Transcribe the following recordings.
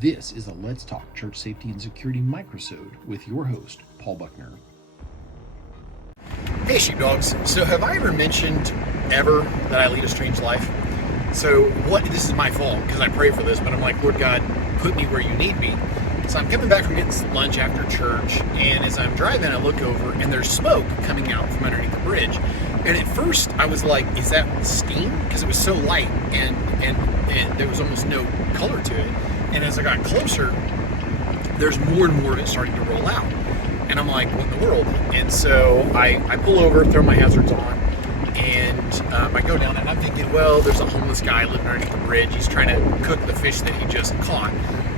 This is a Let's Talk Church Safety and Security microsode with your host, Paul Buckner. Hey sheepdogs, so have I ever mentioned ever that I lead a strange life? So this is my fault because I pray for this, but I'm like, Lord God, put me where you need me. So I'm coming back from getting lunch after church, and as I'm driving, I look over and there's smoke coming out from underneath the bridge. And at first I was like, is that steam? Because it was so light and there was almost no color to it. And as I got closer, there's more and more of it starting to roll out. And I'm like, what in the world? And so I pull over, throw my hazards on, and I go down, and I'm thinking, well, there's a homeless guy living underneath the bridge. He's trying to cook the fish that he just caught.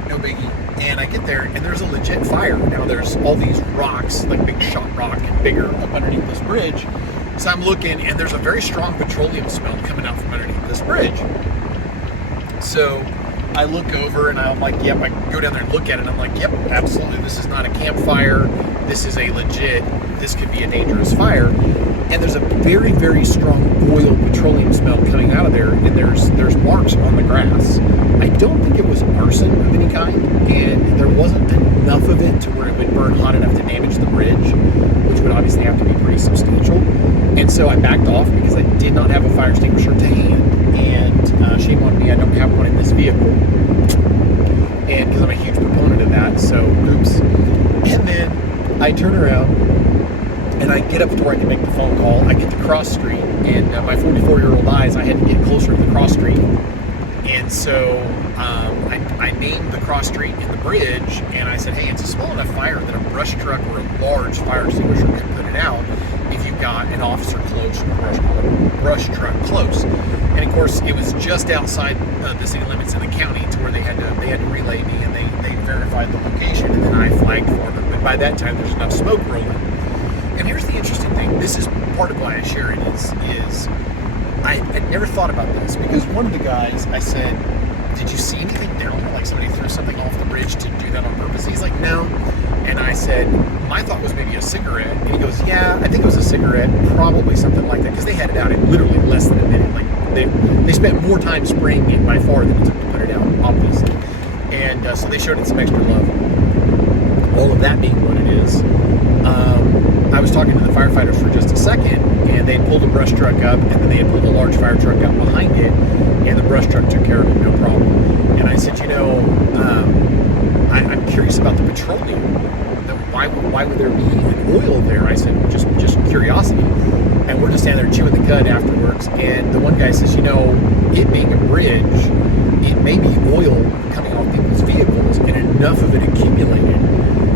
No biggie. And I get there, and there's a legit fire. Now there's all these rocks, like big shot rock and bigger, up underneath this bridge. So I'm looking, and there's a very strong petroleum smell coming out from underneath this bridge. So I look over and I'm like, yep, I go down there and look at it, and I'm like, yep, absolutely, this is not a campfire. This is this could be a dangerous fire. And there's a very, very strong oil petroleum smell coming out of there, and there's marks on the grass. I don't think it was arson of any kind, and there wasn't enough of it to where it would burn hot enough to damage the bridge, which would obviously have to be pretty substantial. And so I backed off because I did not have a fire extinguisher to hand, and shame on me, I don't have one in this vehicle, and because I'm a huge proponent of that, so oops. And then I turn around and I get up to where I can make the phone call. I get to cross street, and my 44-year-old eyes, I had to get closer to the cross street. And so I named the cross street and the bridge, and I said, hey, it's a small enough fire that a brush truck or a large fire extinguisher can put it out if you've got an officer close or a brush truck close. And of course, it was just outside the city limits in the county to where they had to relay me, and they verified the location, and then I flagged for them. But by that time, there's enough smoke rolling. And here's the interesting thing. This is part of why I share it is I'd never thought about this, because one of the guys, I said, did you see anything down there? Like somebody threw something off the bridge to do that on purpose? He's like, no. And I said, my thought was maybe a cigarette. And he goes, yeah, I think it was a cigarette, probably something like that, because they had it out in literally less than a minute. Like they spent more time spraying it by far than it took to put it out, obviously. And so they showed it some extra love. All of that being what it is, I was talking to the firefighters for just a second, and they had pulled a brush truck up, and then they had pulled a large fire truck up behind it, and the brush truck took care of it, no problem. And I said, I'm curious about the petroleum. Why would there be an oil there? I said, just curiosity. And we're just standing there chewing the cud afterwards, and the one guy says, it being a bridge, it may be oil coming off people's vehicles, and enough of it accumulated.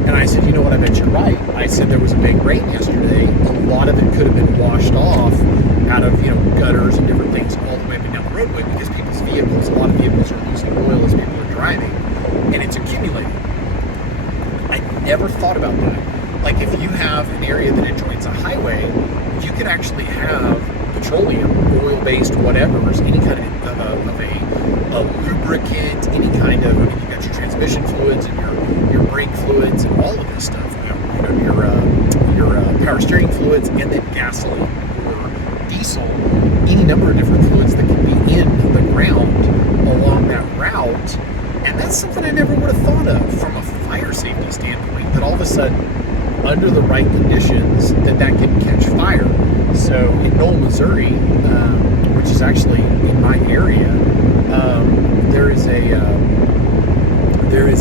And I said, you know what, I bet you're right. I said there was a big rain yesterday. A lot of it could have been washed off out of, gutters and different things all the way up and down the roadway, because a lot of vehicles are losing oil as people are driving, and it's accumulating. I never thought about that. Like, if you have an area that adjoins a highway, you could actually have petroleum, oil-based whatever's, any kind of a lubricant, any kind of, you've got your transmission fluids and your brake fluids and all of this stuff, your power steering fluids, and then gasoline or diesel, any number of different fluids that can be in the ground along that route. And that's something I never would have thought of from a fire safety standpoint, that all of a sudden, under the right conditions, that can catch fire. So in Knoll, Missouri, which is actually in my area, there is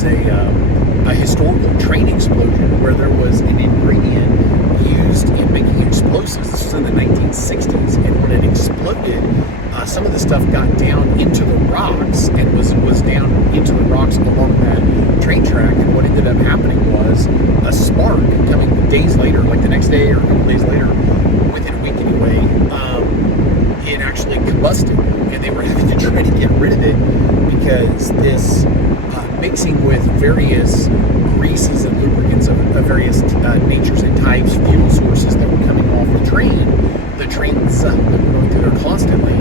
a historical train explosion where there was an ingredient used in making explosives. This was in the 1960s, and when it exploded, some of the stuff got down into the rocks and was down into the rocks along that train track. And what ended up happening was a spark coming days later, like the next day or a couple days later, within a week anyway, it actually combusted, and they were having to try to get rid of it because this mixing with various greases and lubricants of various natures and types, fuel sources that were coming off the trains that were going through there constantly,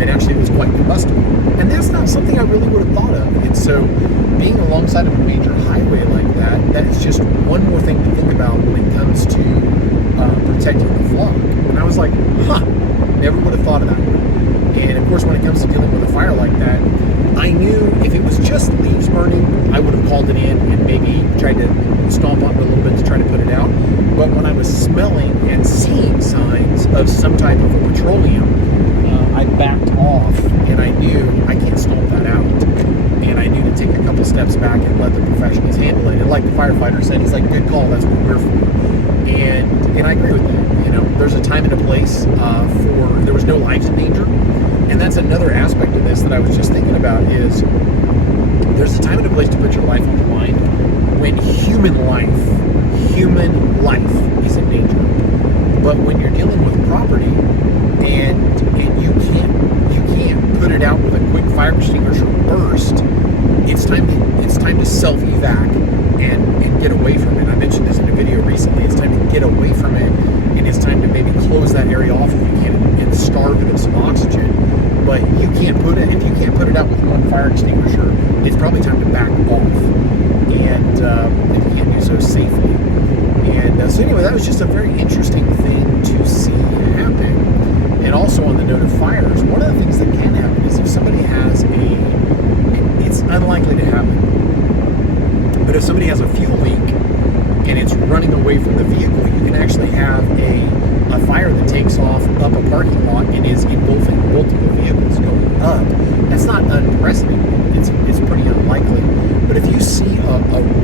it actually was quite combustible. And that's not something I really would have thought of. And so being alongside of a major highway like that is just one more thing to think about when it comes to protecting the flock. And I was like, never would have thought of that one. And of course, when it comes to dealing with a fire like that, I knew if it was just leaves burning, would have called it in and maybe tried to stomp on it a little bit to try to put it out. But when I was smelling and seeing signs of some type of a petroleum, I backed off, and I knew I can't stomp that out. And I knew to take a couple steps back and let the professionals handle it. And like the firefighter said, he's like, good call, that's what we're for. And I agree with that. You know, there's a time and a place there was no lives in danger. And that's another aspect of this that I was just thinking about is there's a time and a place to put your life on the line when human life is in danger. But when you're dealing with property and you can't put it out with a quick fire extinguisher burst, it's time to self-evac and get away from it. I mentioned this in a video recently. It's time to get away from it, and it's time to maybe close that area off if you can and starve it of some oxygen. But if you can't put it out with one fire extinguisher, it's probably time to back off, and if you can't do so safely. And so anyway, that was just a very interesting thing to see happen. And also on the note of fires, one of the things that can happen is if somebody has it's unlikely to happen, but if somebody has a fuel leak and it's running away from the vehicle, you can actually have a fire that takes off up a parking lot and is engulfing multiple vehicles going up. That's not unprecedented. It's pretty unlikely. But if you see a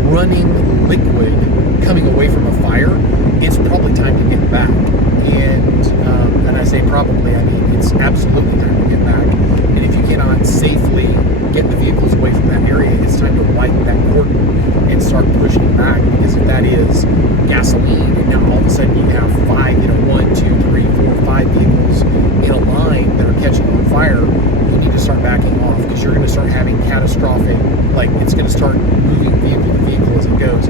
running liquid coming away from a fire, it's probably time to get back. And I say probably, I mean it's absolutely time to get back. And if you cannot safely get the vehicles away from that area, it's time to widen that cordon and start pushing back. Because if that is gasoline, and now all of a sudden you have 1, 2, 3, 4, 5 vehicles in a line that are catching on fire, you need to start backing off, because you're going to start having catastrophic, like it's going to start moving vehicle to vehicle as it goes.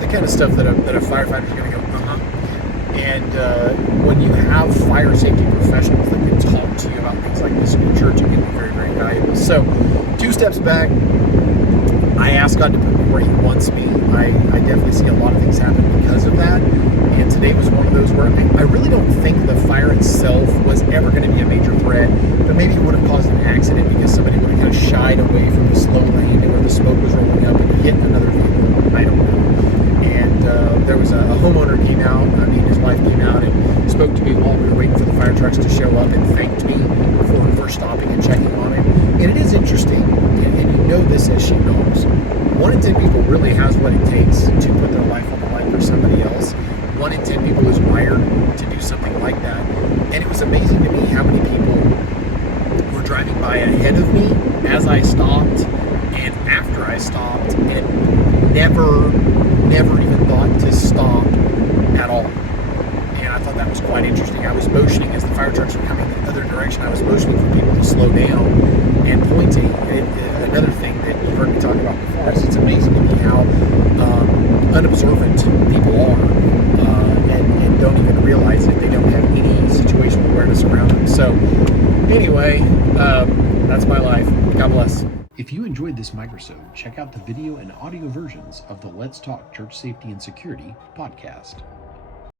The kind of stuff that a firefighter is going to go, And when you have fire safety professionals that can talk to you about things like this in your church, it can be very, very valuable. So, 2 steps back, I ask God to put me where He wants me. I definitely see a lot of things happen because of that. And today was one of those where I really don't think the fire itself was ever going to be a major threat, but maybe it would have caused an accident because somebody would have kind of shied away from the slow lane where the smoke was rolling up and hit another vehicle. I don't know. And there was a homeowner came out, his wife came out and spoke to me while we were waiting for the fire trucks to show up and thanked me for stopping and checking on it. And it is interesting, and you know this as she knows, 1 in 10 people really has what it takes to put their life on the line for somebody else. 1 in 10 people is wired to do something like that. And it was amazing to me how many people were driving by ahead of me as I stopped and after I stopped and never even thought to stop at all. And I thought that was quite interesting. I was motioning as the fire trucks were coming the other direction. I was motioning for people to slow down and pointing. Another thing that you've heard me talk about before is it's amazing to me how unobservant people are and don't even realize that they don't have any situational awareness around them. So anyway, that's my life. God bless. If you enjoyed this microsode, check out the video and audio versions of the Let's Talk Church Safety and Security podcast.